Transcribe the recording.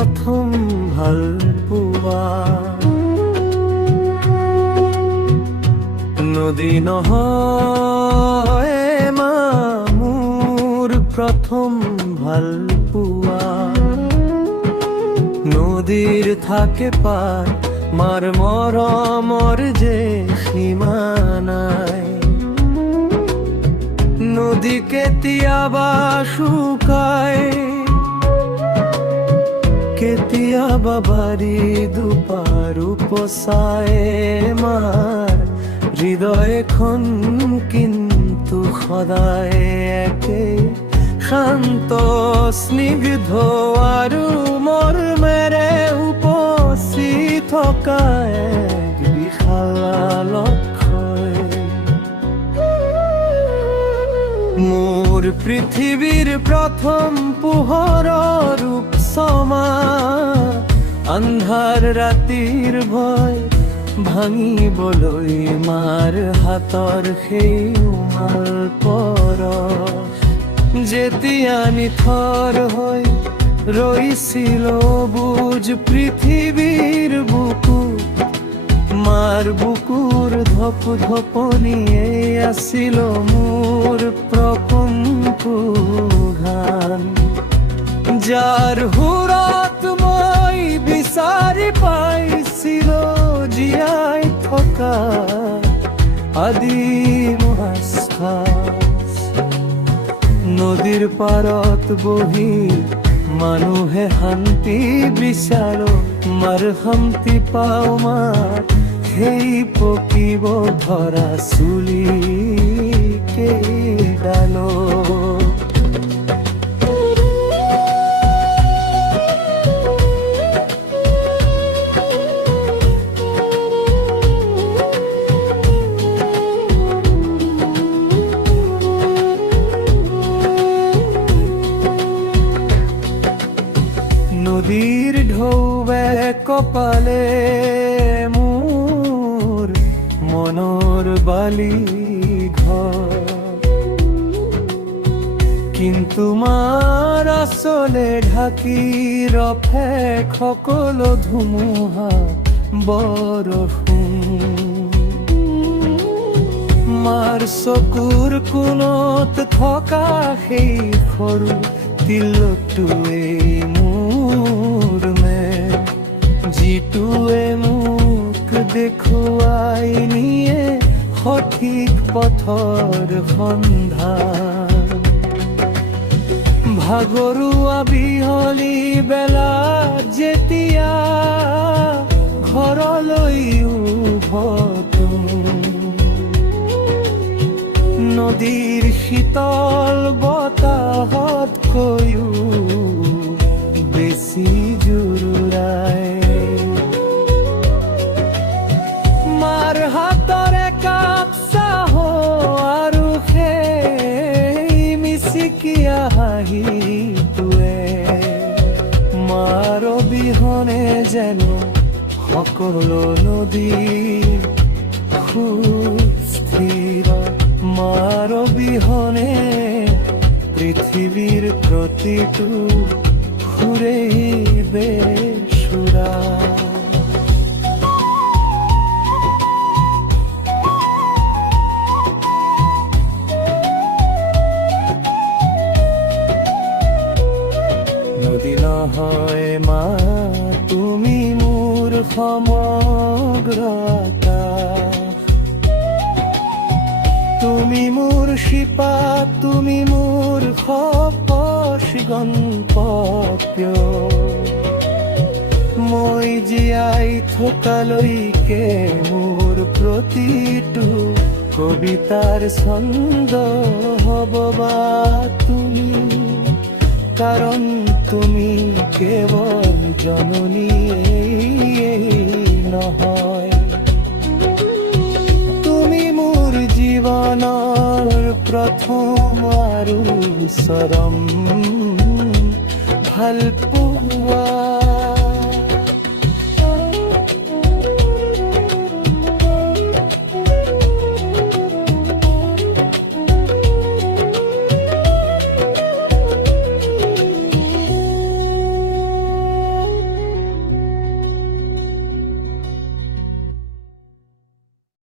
প্ৰথম ভাল পোৱা। নদী নহয় মা মোৰ প্ৰথম ভাল পোৱা। নদীৰ থাকে পাৰ মাৰ মৰমৰ যে সীমা নাই। নদী কেতিয়াবা শুকায়, কেতিয়াবা বাৰী দুপাৰ উপচায় মাৰ হৃদয়খন কিন্তু সদায় একে শান্ত স্নিগ্ধ আৰু মৰমেৰে উপচি থকা এক বিশাল লক্ষ্যই। মোৰ পৃথিৱীৰ প্ৰথম পোহৰৰ ৰূপচমা, আন্ধাৰ ৰাতিৰ ভয় ভাঙিবলৈ মাৰ হাতৰ সেই উমাল পৰশ। যেতিয়া নিথৰ হৈ ৰৈছিল বুজ পৃথিৱীৰ বুকুত, মাৰ বুকুৰ ধপ ধপনিয়ে আছিল মোৰ প্ৰকম্প গান। যাৰ সুৰত মই বিচাৰি পাইছিলো জীয়াই থকা আদিম আশ্বাস। নদীৰ পাৰত বহি মানুহে শান্তি বিচাৰো, মাৰ শান্তি পাওঁ মাৰ সেই পকিব ধৰা চুলি কেইডালো। নদীৰ ঢৌৱে কপালে মোৰ মনৰ বালি ঘৰ, কিন্তু মাৰ আচলে ঢাকি ৰখে সকলো ধুমুহা বৰষুণ। মাৰ চকুৰ কোণত থকা সেই সৰু তিলটোৱে মোৰ মেল, যিটোৱে মোক দেখুৱাই নিয়ে সঠিক পথৰ সন্ধান। ভাগৰুৱা বিহলি বেলা যেতিয়া ঘৰলৈ উভতো, নদীৰ শীতল বতাহতকৈও বেছি জুৰুলায়। মাৰ হাতৰে কাপ চাহ আৰু সেই মিচিকিয়া হাঁহিটোৱে, মাৰ অবিহনে যেন সকলো নদী সুস্থিৰ। মাৰ অবিহনে পৃথিৱীৰ প্ৰতিটো সুৰেই বেসুৰা। নদী নহয় মা তুমি মোৰ সমগ্ৰ আকাশ, তুমি মোৰ শিপা, তুমি মোৰ সপচ গন্তব্য। মই জীয়াই থকালৈকে মোৰ প্ৰতিটো কবিতাৰ ছন্দ হ'ব বা তুমি, কাৰণ তুমি কেৱল জননীয়ে নহয়, তুমি মোৰ জীৱনৰ প্ৰথম আৰু চৰম ভাল পোৱা।